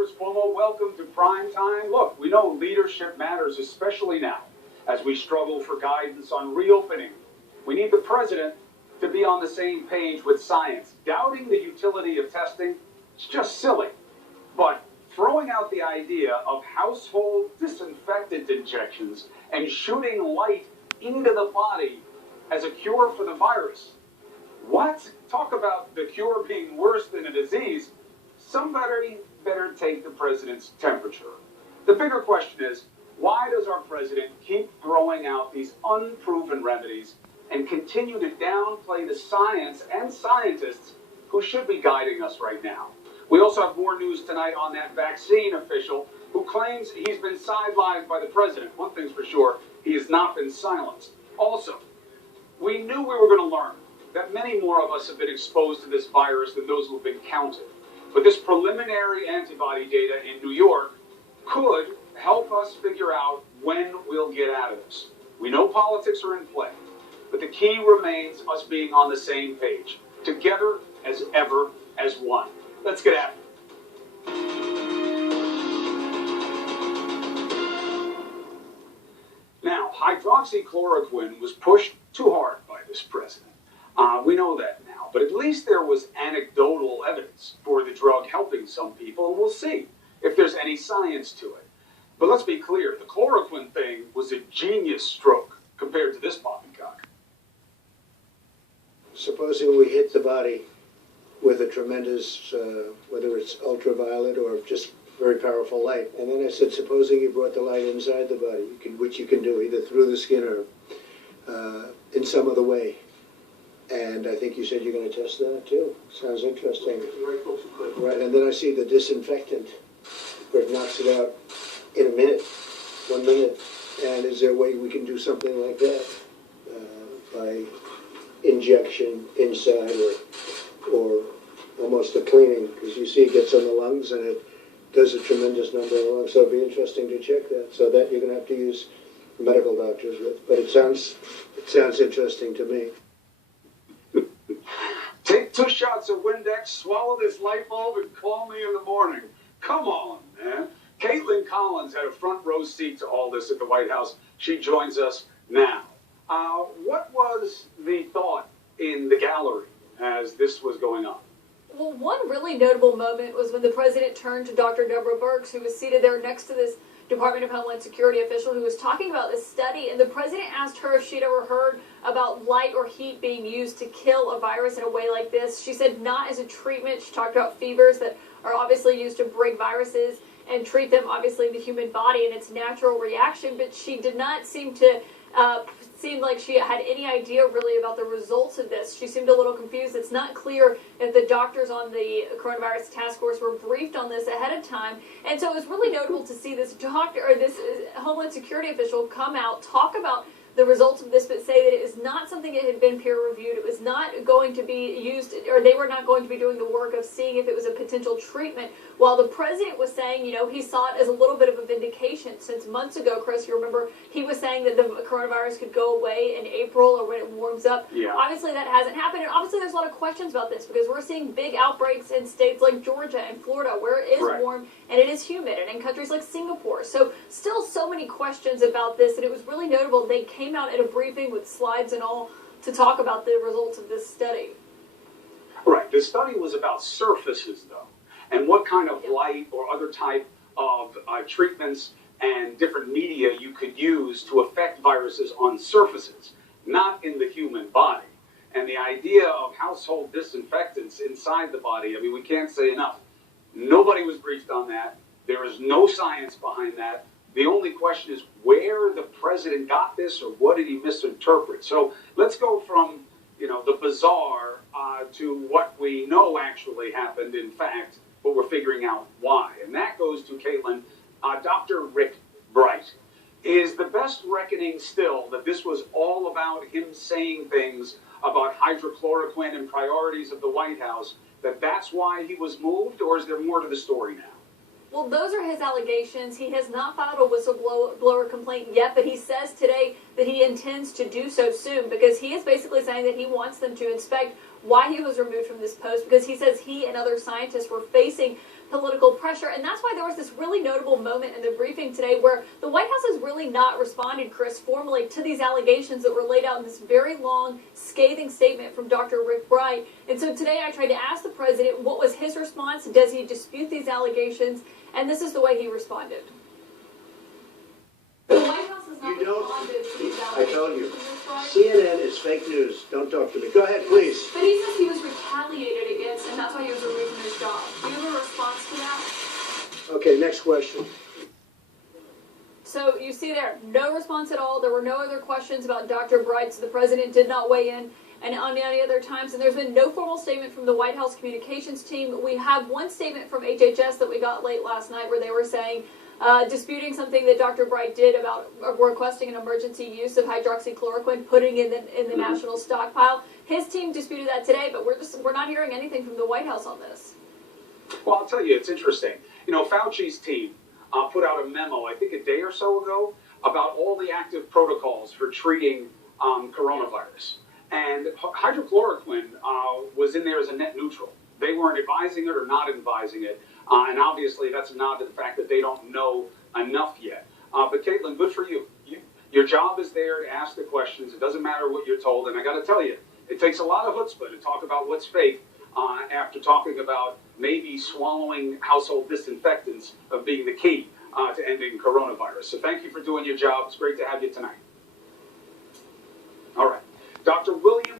Chris Cuomo, welcome to Prime Time. Look, we know leadership matters, especially now, as we struggle for guidance on reopening. We need the president to be on the same page with science. Doubting the utility of testing is just silly. But throwing out the idea of household disinfectant injections and shooting light into the body as a cure for the virus. What? Talk about the cure being worse than a disease. Somebody better take the president's temperature. The bigger question is, why does our president keep throwing out these unproven remedies and continue to downplay the science and scientists who should be guiding us right now? We also have more news tonight on that vaccine official who claims he's been sidelined by the president. One thing's for sure, he has not been silenced. Also, we knew we were going to learn that many more of us have been exposed to this virus than those who have been counted. But this preliminary antibody data in New York could help us figure out when we'll get out of this. We know politics are in play, but the key remains us being on the same page, together as ever as one. Let's get at it. Now, hydroxychloroquine was pushed too hard by this president. We know that now, but at least there was anecdotal evidence for the drug helping some people, and we'll see if there's any science to it. But let's be clear, the chloroquine thing was a genius stroke compared to this poppycock. Supposing we hit the body with a tremendous, whether it's ultraviolet or just very powerful light. And then I said, supposing you brought the light inside the body, which you can do either through the skin or in some other way. And I think you said you're going to test that too. Sounds interesting. Right, and then I see the disinfectant where it knocks it out in a minute, 1 minute. And is there a way we can do something like that by injection inside or almost a cleaning? Because you see it gets on the lungs and it does a tremendous number of lungs. So it'd be interesting to check that. So that you're going to have to use medical doctors with. But it sounds interesting to me. Take 2 shots of Windex, swallow this light bulb, and call me in the morning. Come on, man. Caitlin Collins had a front row seat to all this at the White House. She joins us now. What was the thought in the gallery as this was going on? Well, one really notable moment was when the president turned to Dr. Deborah Birx, who was seated there next to this Department of Homeland Security official who was talking about this study, and the president asked her if she'd ever heard about light or heat being used to kill a virus in a way like this. She said not as a treatment. She talked about fevers that are obviously used to break viruses and treat them obviously in the human body and its natural reaction, but she did not seem like she had any idea really about the results of this. She seemed a little confused. It's not clear if the doctors on the coronavirus task force were briefed on this ahead of time. And so it was really notable to see this doctor or this Homeland Security official come out, talk about the results of this, but say that it is not something that had been peer reviewed. It was not going to be used, or they were not going to be doing the work of seeing if it was a potential treatment. While the president was saying, you know, he saw it as a little bit of a vindication. Since months ago, Chris, you remember, he was saying that the coronavirus could go away in April or when it warms up. Yeah. Obviously, that hasn't happened. And obviously, there's a lot of questions about this because we're seeing big outbreaks in states like Georgia and Florida where it is warm and it is humid, and in countries like Singapore. So still so many questions about this, and it was really notable. They came out at a briefing with slides and all to talk about the results of this study. Right. The study was about surfaces, though, and what kind of light or other type of treatments and different media you could use to affect viruses on surfaces, not in the human body. And the idea of household disinfectants inside the body, I mean, we can't say enough. Nobody was briefed on that. There is no science behind that. The only question is where the president got this or what did he misinterpret? So let's go from, the bizarre to what we know actually happened, in fact, but we're figuring out why. And that goes to Caitlin, Dr. Rick Bright. Is the best reckoning still that this was all about him saying things about hydrochloroquine and priorities of the White House, that's why he was moved, or is there more to the story now? Well, those are his allegations. He has not filed a whistleblower complaint yet, but he says today that he intends to do so soon because he is basically saying that he wants them to inspect why he was removed from this post because he says he and other scientists were facing political pressure. And that's why there was this really notable moment in the briefing today where the White House has really not responded, Chris, formally to these allegations that were laid out in this very long, scathing statement from Dr. Rick Bright. And so today I tried to ask the president what was his response. Does he dispute these allegations? And this is the way he responded. The White House has not responded to these allegations. I told you. CNN is fake news. Don't talk to me. Go ahead, please. But he says he was retaliated against, and that's why he was removed from his job. Do you have a response to that? Okay, next question. So you see there, no response at all. There were no other questions about Dr. Bright, so the president did not weigh in. And on any other times, and there's been no formal statement from the White House communications team. We have one statement from HHS that we got late last night where they were saying, disputing something that Dr. Bright did about requesting an emergency use of hydroxychloroquine, putting it in the national stockpile. His team disputed that today, but we're not hearing anything from the White House on this. Well, I'll tell you, it's interesting. You know, Fauci's team put out a memo, I think a day or so ago, about all the active protocols for treating coronavirus. And hydrochloroquine was in there as a net neutral. They weren't advising it or not advising it. And obviously, that's a nod to the fact that they don't know enough yet. But Caitlin, good for you. Your job is there to ask the questions. It doesn't matter what you're told. And I got to tell you, it takes a lot of chutzpah to talk about what's fake after talking about maybe swallowing household disinfectants of being the key to ending coronavirus. So thank you for doing your job. It's great to have you tonight. All right. Dr. William